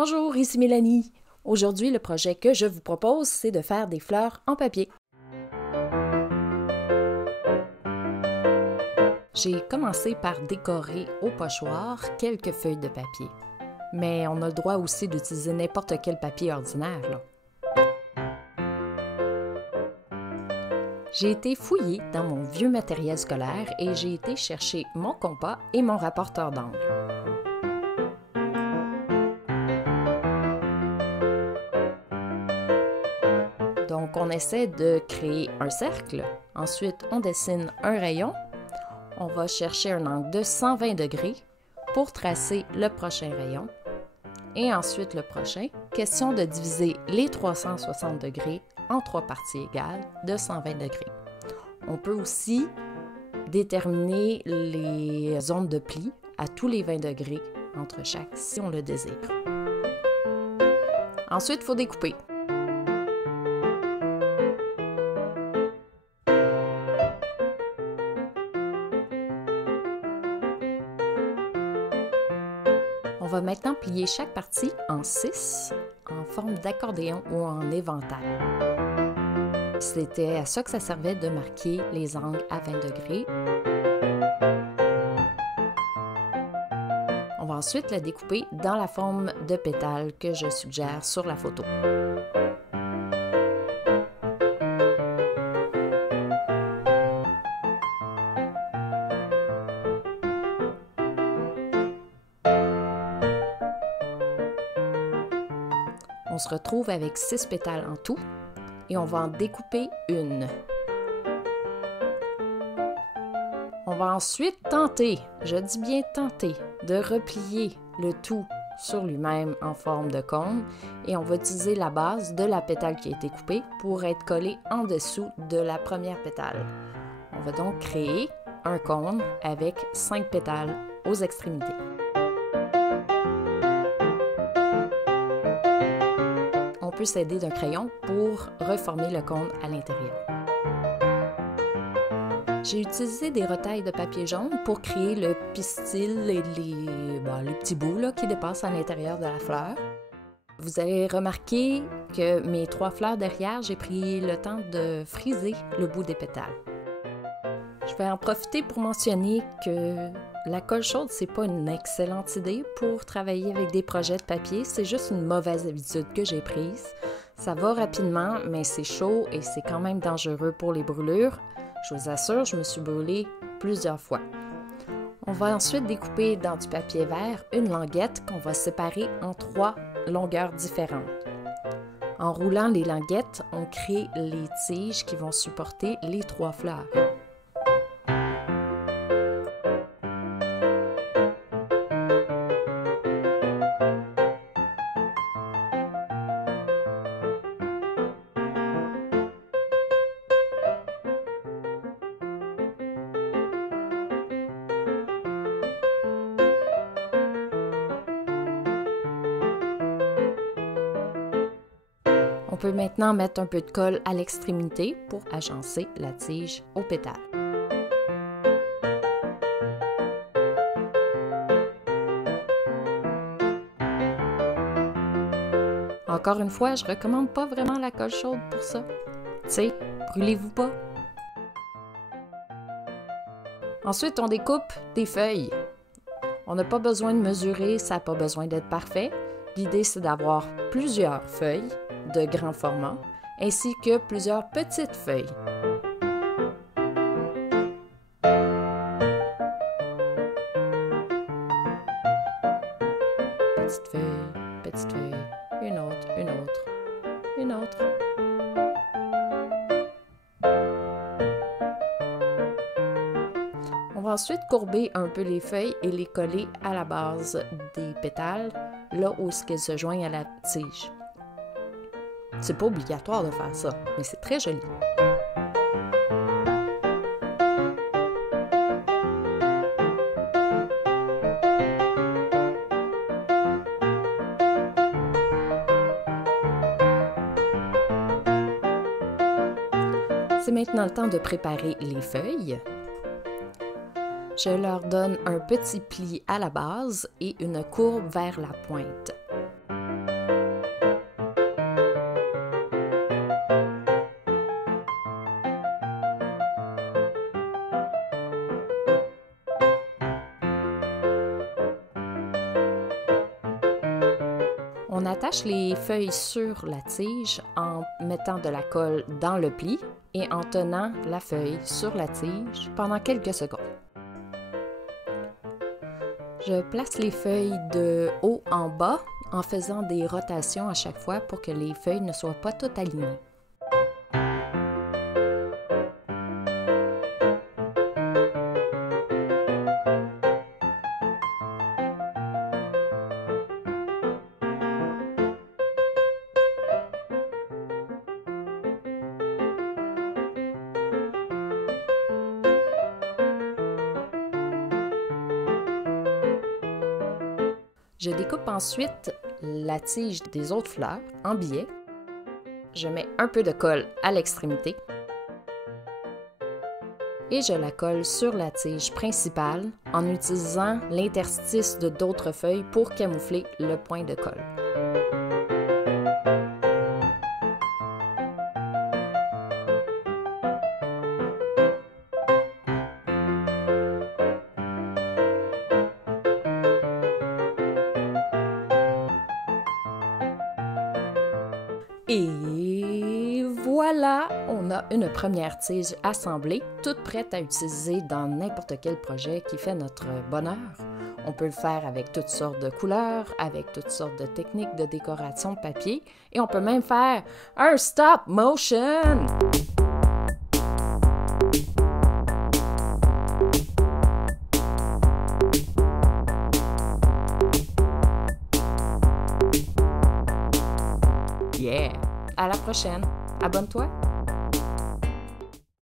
Bonjour, ici Mélanie. Aujourd'hui, le projet que je vous propose, c'est de faire des fleurs en papier. J'ai commencé par décorer au pochoir quelques feuilles de papier. Mais on a le droit aussi d'utiliser n'importe quel papier ordinaire, là. J'ai été fouiller dans mon vieux matériel scolaire et j'ai été chercher mon compas et mon rapporteur d'angles. Donc, on essaie de créer un cercle. Ensuite, on dessine un rayon. On va chercher un angle de 120 degrés pour tracer le prochain rayon. Et ensuite, le prochain. Question de diviser les 360 degrés en 3 parties égales de 120 degrés. On peut aussi déterminer les zones de pli à tous les 20 degrés entre chaque si on le désire. Ensuite, il faut découper. On va maintenant plier chaque partie en 6, en forme d'accordéon ou en éventail. C'était à ça que ça servait de marquer les angles à 20 degrés. On va ensuite la découper dans la forme de pétales que je suggère sur la photo. On se retrouve avec 6 pétales en tout et on va en découper une. On va ensuite tenter, je dis bien tenter, de replier le tout sur lui-même en forme de cône et on va utiliser la base de la pétale qui a été coupée pour être collée en dessous de la première pétale. On va donc créer un cône avec 5 pétales aux extrémités. On peut s'aider d'un crayon pour reformer le cône à l'intérieur. J'ai utilisé des retailles de papier jaune pour créer le pistil et les petits bouts là, qui dépassent à l'intérieur de la fleur. Vous allez remarquer que mes 3 fleurs derrière, j'ai pris le temps de friser le bout des pétales. Je vais en profiter pour mentionner que la colle chaude, c'est pas une excellente idée pour travailler avec des projets de papier, c'est juste une mauvaise habitude que j'ai prise. Ça va rapidement, mais c'est chaud et c'est quand même dangereux pour les brûlures. Je vous assure, je me suis brûlée plusieurs fois. On va ensuite découper dans du papier vert une languette qu'on va séparer en 3 longueurs différentes. En roulant les languettes, on crée les tiges qui vont supporter les 3 fleurs. On peut maintenant mettre un peu de colle à l'extrémité pour agencer la tige aux pétales. Encore une fois, je ne recommande pas vraiment la colle chaude pour ça. Tu sais, brûlez-vous pas. Ensuite, on découpe des feuilles. On n'a pas besoin de mesurer, ça n'a pas besoin d'être parfait. L'idée, c'est d'avoir plusieurs feuilles de grand format, ainsi que plusieurs petites feuilles. Petite feuille, une autre, une autre. On va ensuite courber un peu les feuilles et les coller à la base des pétales, là où elles se joignent à la tige. C'est pas obligatoire de faire ça, mais c'est très joli. C'est maintenant le temps de préparer les feuilles. Je leur donne un petit pli à la base et une courbe vers la pointe. On attache les feuilles sur la tige en mettant de la colle dans le pli et en tenant la feuille sur la tige pendant quelques secondes. Je place les feuilles de haut en bas en faisant des rotations à chaque fois pour que les feuilles ne soient pas toutes alignées. Je découpe ensuite la tige des autres fleurs en billets. Je mets un peu de colle à l'extrémité et je la colle sur la tige principale en utilisant l'interstice de d'autres feuilles pour camoufler le point de colle. Et voilà, on a une première tige assemblée, toute prête à utiliser dans n'importe quel projet qui fait notre bonheur. On peut le faire avec toutes sortes de couleurs, avec toutes sortes de techniques de décoration de papier, et on peut même faire un stop motion! Yeah! À la prochaine! Abonne-toi!